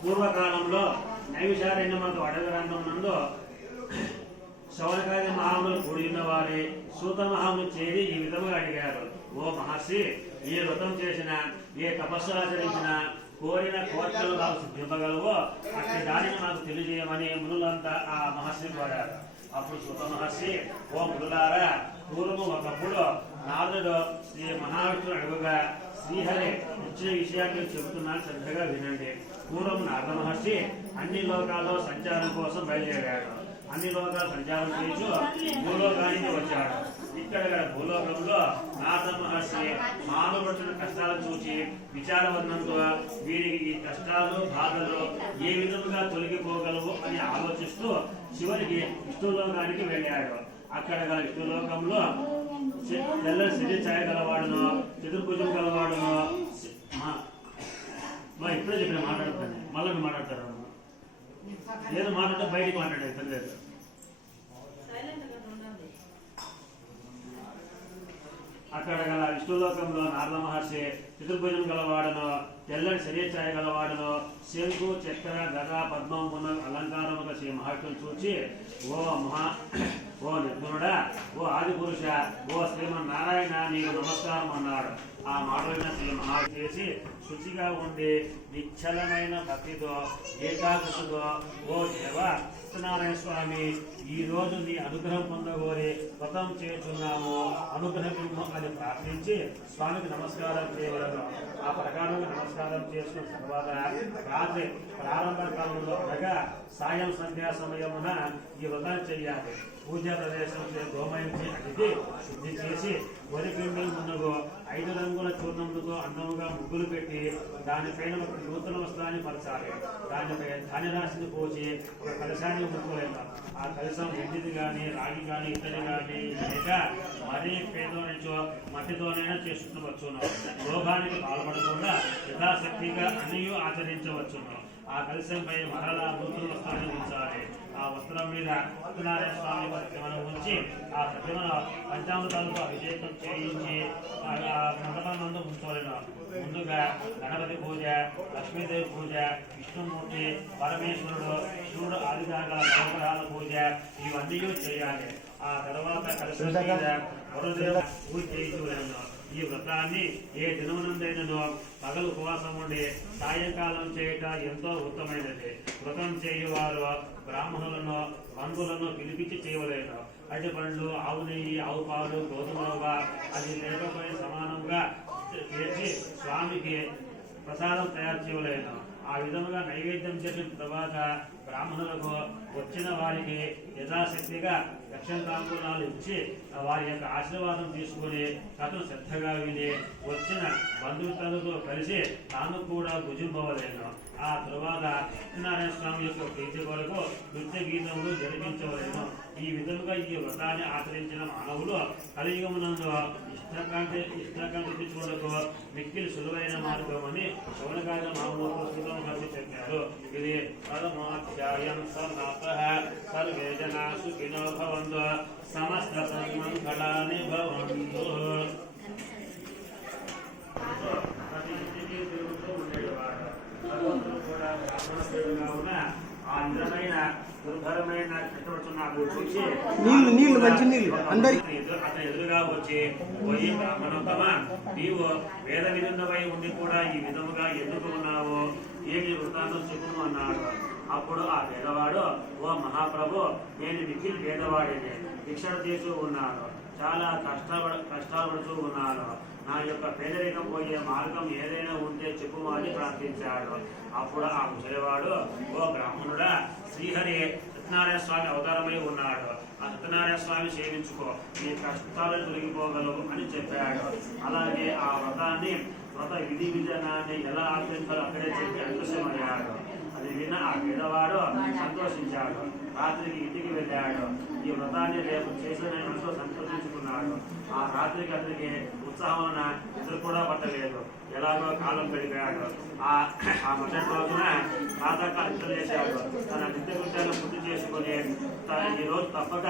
పూర్వకాలంలో నైవిషారణ్యమందు అడవిరంగం నందు శవనకాయ మహాములు కూడిన వారి సూత మహాములు చేరి ఈ విధముగా అడిగారు. ఓ మహర్షి ఏ వ్రతం చేసిన ఏ తపస్సు ఆచరించిన కోరిన కోరికలు నాకు సిద్ధింపగలవో అట్టి దానిని నాకు తెలియజేయమని మునులంతా ఆ మహర్షిని కోరారు. అప్పుడు సూత మహర్షి ఓ మునులారా పూర్వము ఒకప్పుడు నారదుడు ఈ మహావిష్ణుడు అడుగుగా శ్రీహరే ఇచ్చిన విషయాన్ని చెబుతున్నాను శ్రద్ధగా వినండి. పూర్వం నారద మహర్షి అన్ని లోకాల్లో సంచారం కోసం బయలుదేరాడు. అన్ని లోకాలు సంచారం చేస్తూ భూలోకానికి వచ్చాడు. ఇక్కడ గల భూలోకంలో నారద మహర్షి మానవుడున్న కష్టాలను చూసి విచారవర్ణంతో వీరికి ఈ కష్టాలు బాధలు ఏ విధముగా తొలగిపోగలవు అని ఆలోచిస్తూ చివరికి విష్ణులోకానికి వెళ్ళాడు. అక్కడ గల విష్ణులోకంలో చి- తెల్లని సిరి ఛాయ గలవాడును చతుర్భుజం ఏదో మాట్లాడితే బయటికి మాట్లాడే తెలియదు. అక్కడ గల విష్ణులోకంలో నారద మహర్షి చతుర్భుజం గలవాడను తెల్లని శరీరఛాయ గలవాడను శంకు చక్ర గద పద్మం ఉన్న అలంకారముగా శ్రీ మహావిష్ణుని చూచి ఓ మహా ఓ నిర్గుణుడా ఓ ఆది పురుష ఓ శ్రీమన్నారాయణ నీకు నమస్కారం అన్నాడు. ఆ మాటలైన శ్రీ మహా చేసి శుచిగా ఉండి నిశ్చలమైన భక్తితో ఏకాగ్రతతో ఓ దేవ సత్యనారాయణ స్వామి ఈ రోజు నీ అనుగ్రహం పొందగోరి వ్రతం చేస్తున్నాము అనుగ్రహం అని ప్రార్థించి స్వామికి నమస్కారం చేయవలను ఆ ప్రకారం నమస్కారం చేసిన తర్వాత రాత్రి ప్రారంభ కాలంలో అనగా సాయం సంధ్యా సమయమున ఈ వ్రతం చేయాలి. పూజా ప్రదేశం చే గోమయించి అడిగి శుద్ధి చేసి వరి పిండి మున్నగు ఐదు రంగుల చూర్ణములతో అందముగా ముగ్గులు పెట్టి దానిపైన ఒక నూతన వస్త్రాన్ని పరచాలి. దానిపై ధాన్యరాశిని పోసి ఒక కలశాన్ని ముగ్గులైన ఆ కలశం ఎండిది గాని రాగి కానీ ఇతని కానీ లేక మరీ పేదోనిచో మట్టితోనైనా చేసుకునవచ్చును. లోభానికి పాల్పడకుండా యథాశక్తిగా అన్నీ ఆచరించవచ్చును. ఆ కలశంపై మరలా నూతన వస్త్రాన్ని ఉంచాలి ఆ వస్త్రం మీద సత్యనారాయణ స్వామి ప్రతిమను ఉంచి ఆ ప్రతిమను పంచామృతాలతో అభిషేకం చేయించి ఆ ఉంచవలను. ముందుగా గణపతి పూజ లక్ష్మీదేవి పూజ విష్ణుమూర్తి పరమేశ్వరుడు శివుడు ఆదిదాగల నవగ్రహాల పూజ ఇవన్నీ చేయాలి. ఆ తర్వాత కలశం మీద వరుదేవ పూజ చేయించవలను ఈ వ్రతాన్ని ఏ దినమునందైనను పగలు ఉపవాసం ఉండి సాయంకాలం చేయట ఎంతో ఉత్తమైనది. వ్రతం చేయువారు బ్రాహ్మణులను బంధువులను పిలిపించి చేయవలేను. అరటి పండ్లు ఆవు నెయ్యి ఆవు పాలు గోధుమ అది లేకపోయి సమానంగా చేసి స్వామికి ప్రసాదం తయారు చేయలేను ఆ విధముగా నైవేద్యం చేసిన తర్వాత బ్రాహ్మణులకు వచ్చిన వారికి యథాశక్తిగా దక్షిణ తాంబూలాలు ఇచ్చి వారి యొక్క ఆశీర్వాదం తీసుకుని కథను శ్రద్ధగా విని వచ్చిన బంధుమిత్రులతో కలిసి తాను కూడా భుజింపవలేను. ఆ తరువాత సత్యనారాయణ స్వామి యొక్క ప్రీతి కొరకు నృత్య గీతములు జరిపించవలేను. ఈ విధముగా ఈ వ్రతాన్ని ఆచరించిన మానవులు కలియుగమునందు ఇష్టకాంతి ఇష్టకాంతి చూడకు మిక్కిలి సులువైన మార్గం అని శౌనకాయ మామూలు ప్రస్తుతం చెప్పారు. ఇది పరమాధ్యాయం సమాప సర్వే జనా సుఖినో భవంతు సమస్త సన్మంగళాని భవంతు. నీళ్ళు నీళ్ళు మంచి నీళ్ళు అందరి అతని ఎదురుగా వచ్చి పోయి బ్రాహ్మణోత్తమ నీవు వేద విరుద్ధమై ఉండి కూడా ఈ విధముగా ఎందుకు ఉన్నావు? ఏమి వృత్తాంతం చెప్పును అన్నాడు. అప్పుడు ఆ పేదవాడు ఓ మహాప్రభు నేను నిఖిల్ పేదవాడిని శిక్షణ తీస్తూ ఉన్నాను. చాలా కష్టపడ కష్టపడుతూ ఉన్నాను. నా యొక్క పేదరికం పోయే మార్గం ఏదైనా ఉంటే చెప్పుమని అని ప్రార్థించాడు. అప్పుడు ఆ ముసలివాడు ఓ బ్రాహ్మణుడా శ్రీహరి సత్యనారాయణ స్వామి అవతారమై ఉన్నాడు. ఆ సత్యనారాయణ స్వామి సేవించుకో. నీ కష్టాలు తొలగిపోగలవు అని చెప్పాడు. అలాగే ఆ వ్రతాన్ని వ్రత విధి విధానాన్ని ఎలా ఆచరించాలో అక్కడే చెప్పి అదృశ్యమయ్యాడు అది విన్న ఆ పేదవాడు సంతోషించాడు. రాత్రికి ఇంటికి వెళ్ళాడు. ఈ వ్రతాన్ని రేపు చేసిన మనసులో సంతోషించుకున్నాడు. ఆ రాత్రికి అతనికి ఉత్సాహం ఎదురు కూడా పట్టలేదు. ఎలాగో కాలం గడిపాడు. ఆ ఆ మొదటి రోజున ప్రాతకాలం చేశాడు తన నిత్య కృత్యాలు పూర్తి చేసుకుని తన ఈ రోజు తప్పక